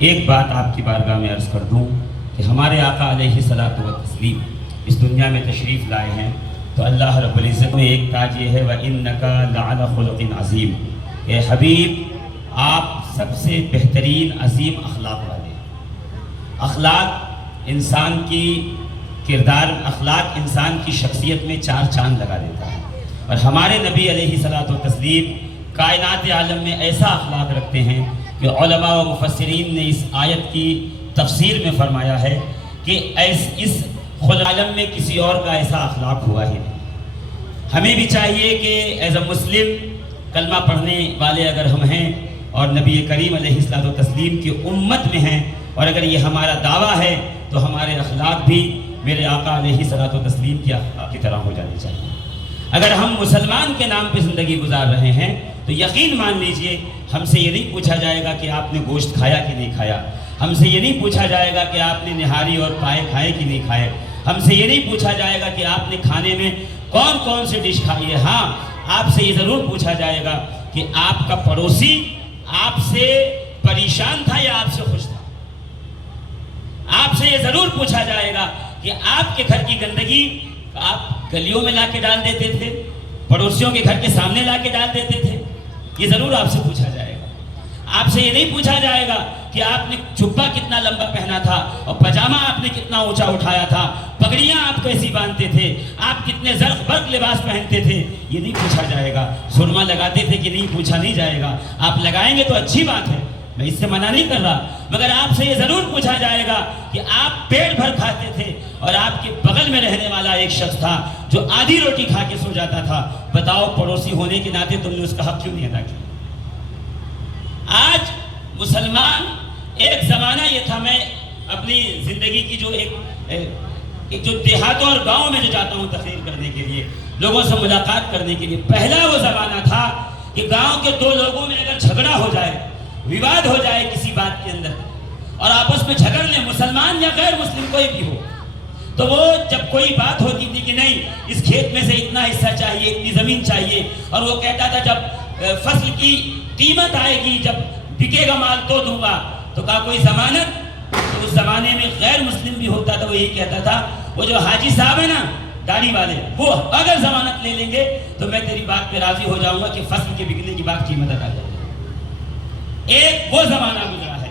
ایک بات آپ کی بارگاہ میں عرض کر دوں کہ ہمارے آقا علیہ الصلوۃ والتسلیم اس دنیا میں تشریف لائے ہیں تو اللہ رب العزت میں ایک تاج یہ ہے وَإِنَّكَ لَعَلَى خُلُقٍ عَظِيمٍ کہ حبیب آپ سب سے بہترین عظیم اخلاق والے ہیں۔ اخلاق انسان کی کردار، اخلاق انسان کی شخصیت میں چار چاند لگا دیتا ہے، اور ہمارے نبی علیہ الصلوۃ والتسلیم کائنات عالم میں ایسا اخلاق رکھتے ہیں کہ علماء و مفسرین نے اس آیت کی تفسیر میں فرمایا ہے کہ اس خلق عالم میں کسی اور کا ایسا اخلاق ہوا ہی نہیں۔ ہمیں بھی چاہیے کہ ایز اے مسلم کلمہ پڑھنے والے اگر ہم ہیں اور نبی کریم علیہ الصلوۃ والتسلیم کی امت میں ہیں، اور اگر یہ ہمارا دعویٰ ہے تو ہمارے اخلاق بھی میرے آقا علیہ الصلوۃ والتسلیم کے اخلاق کی طرح ہو جانے چاہیے۔ اگر ہم مسلمان کے نام پہ زندگی گزار رہے ہیں تو یقین مان لیجئے ہم سے یہ نہیں پوچھا جائے گا کہ آپ نے گوشت کھایا کہ نہیں کھایا، ہم سے یہ نہیں پوچھا جائے گا کہ آپ نے نہاری اور پائے کھائے کہ نہیں کھائے، ہم سے یہ نہیں پوچھا جائے گا کہ آپ نے کھانے میں کون کون سے ڈش کھائی ہے۔ ہاں، آپ سے یہ ضرور پوچھا جائے گا کہ آپ کا پڑوسی آپ سے پریشان تھا یا آپ سے خوش تھا۔ آپ سے یہ ضرور پوچھا جائے گا کہ آپ کے گھر کی گندگی آپ گلیوں میں لا کے ڈال دیتے تھے، پڑوسیوں کے گھر کے سامنے لا کے ڈال دیتے تھے، یہ ضرور آپ سے پوچھا جائے گا۔ آپ سے یہ نہیں پوچھا جائے گا کہ آپ نے جبہ کتنا لمبا پہنا تھا اور پاجامہ آپ نے کتنا اونچا اٹھایا تھا، پگڑیاں آپ کیسی باندھتے تھے، آپ کتنے زرق برق لباس پہنتے تھے، یہ نہیں پوچھا جائے گا۔ سرما لگاتے تھے کہ نہیں، پوچھا نہیں جائے گا۔ آپ لگائیں گے تو اچھی بات ہے، میں اس سے منع نہیں کر رہا، مگر آپ سے یہ ضرور پوچھا جائے گا کہ آپ پیٹ بھر کھاتے تھے اور آپ کے بغل میں رہنے والا ایک شخص تھا جو آدھی روٹی کھا کے سو جاتا تھا، بتاؤ پڑوسی ہونے کے ناطے تم نے اس کا حق کیوں نہیں ادا کیا؟ آج مسلمان، ایک زمانہ یہ تھا، میں اپنی زندگی کی جو ایک جو دیہاتوں اور گاؤں میں جو جاتا ہوں تقریر کرنے کے لیے، لوگوں سے ملاقات کرنے کے لیے، پہلا وہ زمانہ تھا کہ گاؤں کے دو لوگوں میں اگر جھگڑا ہو جائے، وواد ہو جائے کسی بات کے اندر اور آپس میں جھگڑ لیں، مسلمان یا غیر مسلم کوئی بھی ہو، تو وہ جب کوئی بات ہوتی تھی کہ نہیں اس کھیت میں سے اتنا حصہ چاہیے، اتنی زمین چاہیے، اور وہ کہتا تھا جب فصل کی قیمت آئے گی، جب بکے گا مال تو دوں گا، تو کہا کوئی ضمانت؟ تو اس زمانے میں غیر مسلم بھی ہوتا تھا، وہ یہی کہتا تھا، وہ جو حاجی صاحب ہے نا داڑھی والے، وہ اگر ضمانت لے لیں گے تو میں تیری بات پہ راضی ہو جاؤں گا کہ فصل کے بکنے کی بات قیمت ادا کر دے۔ ایک وہ زمانہ گزرا ہے،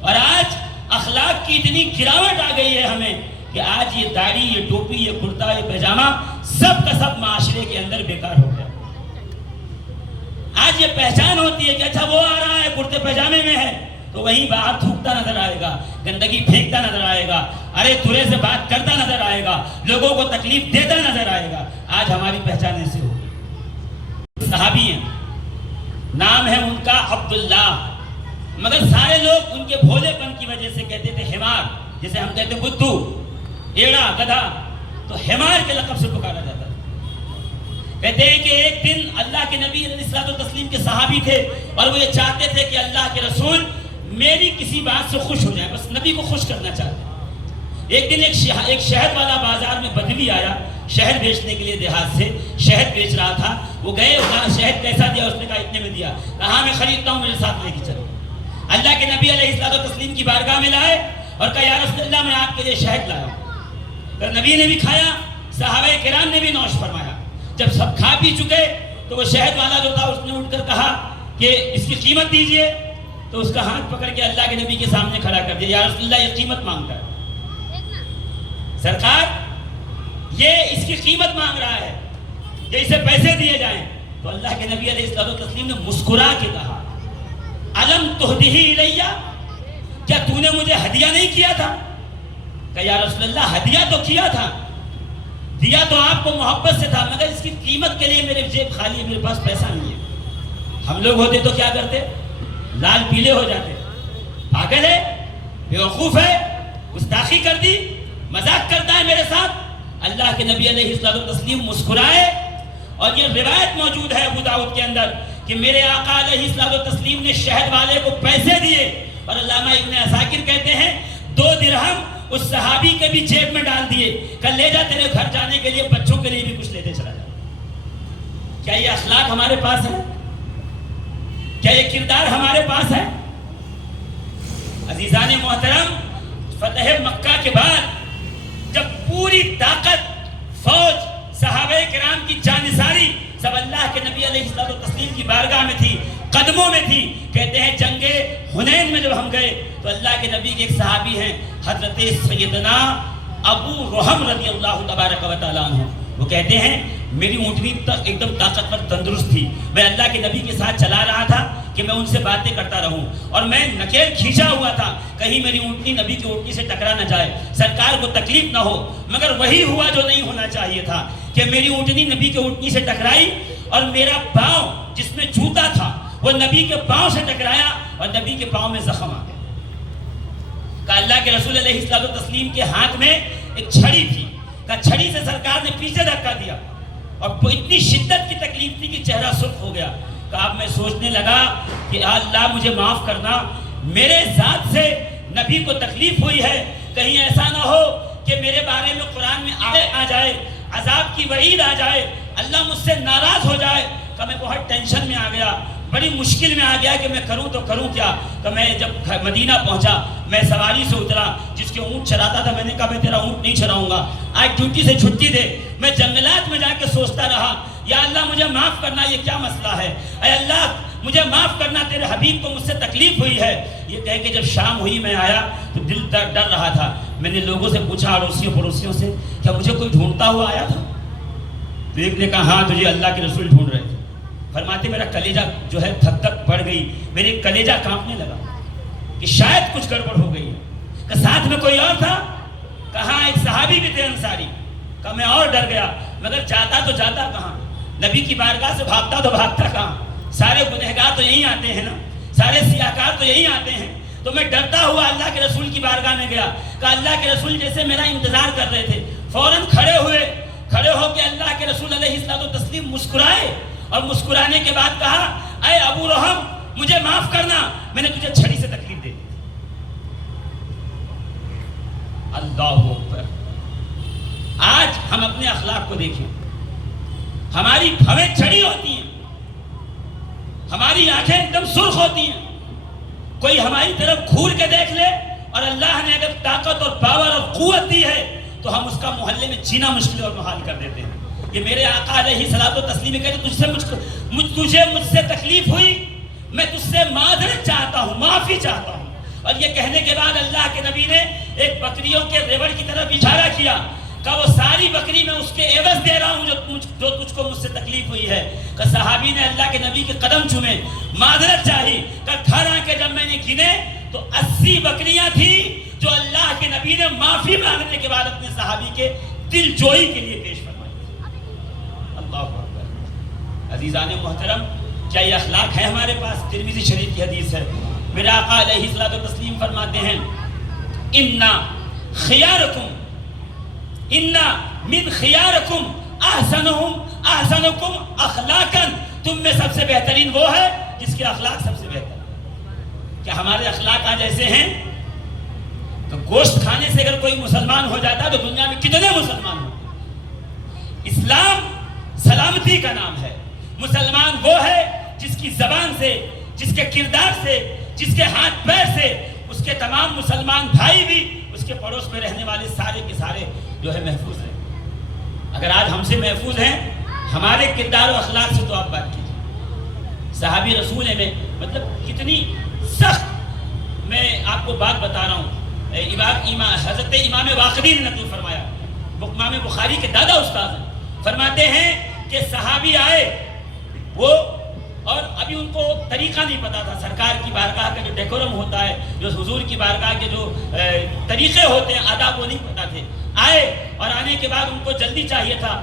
اور آج اخلاق کی اتنی گراوٹ آ گئی ہے ہمیں کہ آج یہ داڑھی، یہ ٹوپی، یہ کرتا، یہ پیجامہ سب کا سب معاشرے کے اندر بیکار ہو گیا۔ آج یہ پہچان ہوتی ہے کہ اچھا وہ آ رہا ہے کرتے پیجامے میں ہے تو وہیں باہر تھوکتا نظر آئے گا، گندگی پھینکتا نظر آئے گا، ارے ترے سے بات کرتا نظر آئے گا، لوگوں کو تکلیف دیتا نظر آئے گا۔ آج ہماری پہچان ایسے ہو گئی۔ صحابی ہیں، نام ہے ان کا عبداللہ، مگر سارے لوگ ان کے بھولے پن کی وجہ سے کہتے تھے حمار، جسے ہم کہتے ہیں بدھو، ایڑا، گدھا، تو حمار کے لقب سے پکارا جاتا تھا۔ کہتے ہیں کہ ایک دن اللہ کے نبی علیہ الصلوۃ والتسلیم کے صحابی تھے اور وہ یہ چاہتے تھے کہ اللہ کے رسول میری کسی بات سے خوش ہو جائے، بس نبی کو خوش کرنا چاہتے۔ ایک دن ایک شہد والا بازار میں بدوی آیا شہد بیچنے کے لیے، دیہات سے شہد بیچ رہا تھا، وہ گئے، شہد کیسا دیا؟ اس نے کہا اتنے میں دیا۔ کہا میں خریدتا ہوں، میرے ساتھ لے کے چلو۔ اللہ کے نبی علیہ الصلوۃ والتسلیم کی بارگاہ میں لائے اور کہا یا رسول اللہ میں آپ کے لیے شہد لایا ہوں۔ نبی نے بھی کھایا، صحابہ کرام نے بھی نوش فرمایا۔ جب سب کھا پی چکے تو وہ شہد والا جو تھا اس نے اٹھ کر کہا کہ اس کی قیمت دیجئے، تو اس کا ہاتھ پکڑ کے اللہ کے نبی کے سامنے کھڑا کر دیا، یا رسول اللہ یہ قیمت مانگتا ہے، سرکار یہ اس کی قیمت مانگ رہا ہے، یہ اسے پیسے دیے جائیں۔ تو اللہ کے نبی علیہ الصلوۃ والتسلیم نے مسکرا کے کہا الم تہدہ الیہ، کیا تو نے مجھے ہدیہ نہیں کیا تھا؟ کہ یا رسول اللہ ہدیہ تو کیا تھا، دیا تو آپ کو محبت سے تھا، مگر اس کی قیمت کے لیے میرے جیب خالی ہے، میرے پاس پیسہ نہیں ہے۔ ہم لوگ ہوتے تو کیا کرتے؟ لال پیلے ہو جاتے، پاگل ہے، بیوقوف ہے، گستاخی کر دی، مذاق کرتا ہے میرے ساتھ۔ اللہ کے نبی علیہ الصلوۃ والتسلیم مسکرائے، اور یہ روایت موجود ہے ابو داؤد کے اندر کہ میرے آقا علیہ الصلوۃ والتسلیم نے شہد والے کو پیسے دیے، اور علامہ ابن عساکر کہتے ہیں 2 درہم اس صحابی کے بھی جیب میں ڈال دیے، کل لے جا تیرے گھر جانے کے لیے، بچوں کے لیے بھی کچھ لیتے چلا جا۔ کیا یہ اخلاق ہمارے پاس ہے؟ کیا یہ کردار ہمارے پاس ہے؟ عزیزان محترم، فتح مکہ کے بعد جب پوری طاقت فوج صحابہ کرام کی جانثاری سب اللہ کے نبی علیہ الصلوۃ والتسلیم کی بارگاہ میں تھی، قدموں میں تھی. کہتے ہیں جنگ حنین میں جب ہم گئے تو اللہ کے نبی کے ایک صحابی ہیں حضرت سیدنا ابو رحم رضی اللہ تبارک و تعالیٰ عنہ، وہ کہتے ہیں میری اونٹنی تک ایک دم طاقتور تندرست تھی، میں اللہ کے نبی کے ساتھ چلا رہا تھا کہ میں ان سے باتیں کرتا رہوں، اور میں نکیل کھینچا ہوا تھا کہیں میری اونٹنی نبی کی اونٹنی سے ٹکرا نہ جائے، سرکار کو تکلیف نہ ہو. مگر وہی ہوا جو نہیں ہونا چاہیے تھا کہ میری اونٹنی نبی کی اونٹنی سے ٹکرائی اور میرا پاؤں جس میں جوتا تھا وہ نبی کے پاؤں سے ٹکرایا اور نبی کے پاؤں میں زخم آ گیا. کہ اللہ کے رسول علیہ الصلوۃ والتسلیم کے ہاتھ میں ایک چھڑی تھی، کہ چھڑی سے سرکار نے پیچھے دھکا دیا اور اتنی شدت کی تکلیف تھی کہ چہرہ سرخ ہو گیا. کہ اب میں سوچنے لگا کہ اللہ مجھے معاف کرنا، میرے ذات سے نبی کو تکلیف ہوئی ہے، کہیں ایسا نہ ہو کہ میرے بارے میں قرآن میں آ جائے، عذاب کی وعید آ جائے، اللہ مجھ سے ناراض ہو جائے. کہ میں بہت ٹینشن میں آ گیا، بڑی مشکل میں آ گیا کہ میں کروں تو کروں کیا. کہ میں جب مدینہ پہنچا میں سواری سے اترا، جس کے اونٹ چراتا تھا میں نے کہا میں تیرا اونٹ نہیں چراؤں گا، آج ڈیوٹی سے چھٹی دے. میں جنگلات میں جا کے سوچتا رہا یا اللہ مجھے معاف کرنا، یہ کیا مسئلہ ہے، اے اللہ مجھے معاف کرنا، تیرے حبیب کو مجھ سے تکلیف ہوئی ہے. یہ کہہ کے جب شام ہوئی میں آیا تو دل ڈر رہا تھا. میں نے لوگوں سے پوچھا، اڑوسیوں پڑوسیوں سے، کیا مجھے کوئی ڈھونڈتا ہوا آیا تھا؟ تو ایک نے کہا ہاں تجھے اللہ کے رسول ڈھونڈ رہے تھے. فرماتے میرا کلیجہ جو ہے دھک دھک بڑھ گئی، میرے کلیجہ کانپنے لگا کہ شاید کچھ گڑبڑ ہو گئی ہے. کہ ساتھ میں کوئی اور تھا؟ کہاں ایک صحابی بھی تھے انصاری. کہ میں اور ڈر گیا، مگر جاتا تو جاتا کہاں، نبی کی بارگاہ سے بھاگتا تو بھاگتا کہاں. سارے گنہگار تو یہیں آتے ہیں نا، سارے سیاہکار تو یہیں آتے ہیں. تو میں ڈرتا ہوا اللہ کے رسول کی بارگاہ میں گیا. کہ اللہ کے رسول جیسے میرا انتظار کر رہے تھے، فوراً کھڑے ہوئے، کھڑے ہو کے اللہ کے رسول علیہ الصلوۃ والتسلیم مسکرائے اور مسکرانے کے بعد کہا اے ابو رحم مجھے معاف کرنا، میں نے تجھے چھڑی سے تکلیف دے دی. اللہ اکبر. آج ہم اپنے اخلاق کو دیکھیں، ہماری بھویں چڑی ہوتی ہیں، ہماری آنکھیں ایک دم سرخ ہوتی ہیں. کوئی ہماری طرف گھور کے دیکھ لے اور اللہ نے اگر طاقت اور پاور اور قوت دی ہے تو ہم اس کا محلے میں جینا مشکل اور محال کر دیتے ہیں. یہ میرے آقا علیہ الصلوۃ والتسلیم کہتے تجھے مجھ سے تکلیف ہوئی، میں تجھ سے معذرت چاہتا ہوں، معافی چاہتا ہوں. اور یہ کہنے کے بعد اللہ کے نبی نے ایک بکریوں کے ریوڑ کی طرف اشارہ کیا کہ وہ ساری بکری میں اس کے عوض دے رہا ہوں جو تجھ کو مجھ سے تکلیف ہوئی ہے. کہ صحابی نے اللہ کے نبی کے قدم چومے، معذرت چاہی. کہ گھر آ کے جب میں نے گنے تو 80 بکریاں تھیں جو اللہ کے نبی نے معافی مانگنے کے بعد اپنے صحابی کے دل جوئی کے لیے پیش فرمائی. اللہ اکبر. عزیزان محترم، کیا یہ اخلاق ہے ہمارے پاس؟ ترمذی شریف کی حدیث ہے، میرے آقا علیہ الصلوۃ والتسلیم فرماتے ہیں اِنَّ خِيَارَكُمْ اِنَّ مِنْ خِيَارَكُمْ أَحْسَنُكُمْ أَخْلَاقًا. تم میں سب سے بہترین وہ ہے جس کے اخلاق سب سے بہتر ہے. کیا ہمارے اخلاق آج ایسے ہیں کہ گوشت کھانے سے اگر کوئی مسلمان ہو جاتا ہے تو دنیا میں کتنے مسلمان ہوں؟ اسلام سلامتی کا نام ہے. مسلمان وہ ہے جس کی زبان سے، جس کے کردار سے، جس کے ہاتھ پیر سے اس کے تمام مسلمان بھائی بھی، اس کے پڑوس میں رہنے والے سارے کے سارے جو ہے محفوظ ہیں. اگر آج ہم سے محفوظ ہیں ہمارے کردار و اخلاق سے تو آپ بات کیجیے. صحابی رسول میں مطلب کتنی سخت، میں آپ کو بات بتا رہا ہوں. حضرت امام واقدی نے نقل فرمایا، امام بخاری کے دادا استاد ہیں، فرماتے ہیں کہ صحابی آئے وہ، اور ابھی ان کو طریقہ نہیں پتا تھا، سرکار کی بارگاہ کا جو ڈیکورم ہوتا ہے، جو حضور کی بارگاہ کے جو طریقے ہوتے ہیں، آداب وہ نہیں پتا تھے. آئے اور آنے کے بعد ان کو جلدی چاہیے تھا،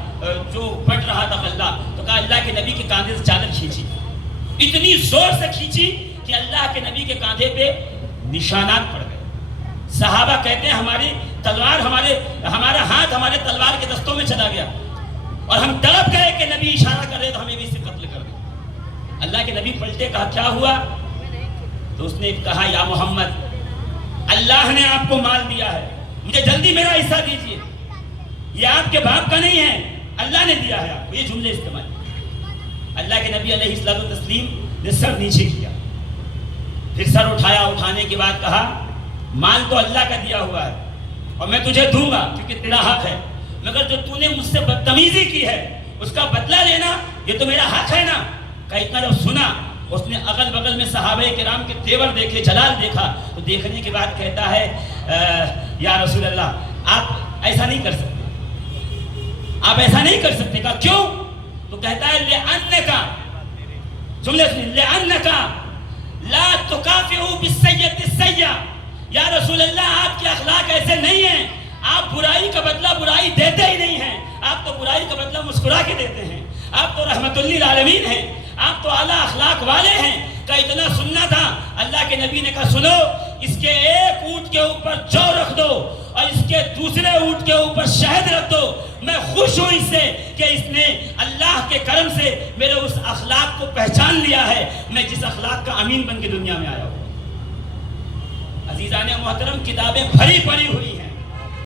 جو پڑھ رہا تھا بلّہ، تو کہا اللہ کے نبی کے کاندھے سے چادر کھینچی. اتنی زور سے کھینچی کہ اللہ کے نبی کے کاندھے پہ نشانات پڑ گئے. صحابہ کہتے ہیں ہماری تلوار، ہمارا ہاتھ ہمارے تلوار کے دستوں میں چلا گیا اور ہم تڑپ گئے کہ نبی اشارہ کر رہے تو ہمیں بھی اسے قتل کر دیں. اللہ کے نبی پلٹے، کہا کیا ہوا؟ تو اس نے کہا یا محمد، اللہ نے آپ کو مال دیا ہے، مجھے جلدی میرا حصہ دیجیے، یہ آپ کے باپ کا نہیں ہے، اللہ نے دیا ہے آپ کو. یہ جملے استعمال. اللہ کے نبی علیہ الصلوۃ والتسلیم نے سر نیچے کیا، پھر سر اٹھایا، اٹھانے کے بعد کہا مال تو اللہ کا دیا ہوا ہے اور میں تجھے دوں گا کیونکہ تیرا حق ہے، مگر جو تو نے مجھ سے بدتمیزی کی ہے اس کا بدلہ لینا یہ تو میرا حق ہے نا۔ کہ اتنا جب سنا اس نے اگل بغل میں صحابہ کرام کے تیور دیکھے، جلال دیکھا، تو دیکھنے کے بعد کہتا ہے یا رسول اللہ آپ ایسا نہیں کر سکتے، آپ ایسا نہیں کر سکتے۔ کہا کیوں؟ تو کہتا ہے لِأَنَّكَ لا تکافئ بالسیئۃ السیئۃ، یا رسول اللہ آپ کے اخلاق ایسے نہیں ہیں، آپ برائی کا بدلہ برائی دیتے ہی نہیں ہیں، آپ تو برائی کا بدلہ مسکرا کے دیتے ہیں، آپ تو رحمت للعالمین ہیں، آپ تو اعلیٰ اخلاق والے ہیں۔ کا اتنا سننا تھا، اللہ کے نبی نے کہا سنو، اس کے ایک اونٹ کے اوپر جو رکھ دو اور اس کے دوسرے اونٹ کے اوپر شہد رکھ دو، میں خوش ہوں اس سے کہ اس نے اللہ کے کرم سے میرے اس اخلاق کو پہچان لیا ہے، میں جس اخلاق کا امین بن کے دنیا میں آیا ہوں۔ عزیزان محترم، کتابیں بھری پڑی ہوئی ہیں۔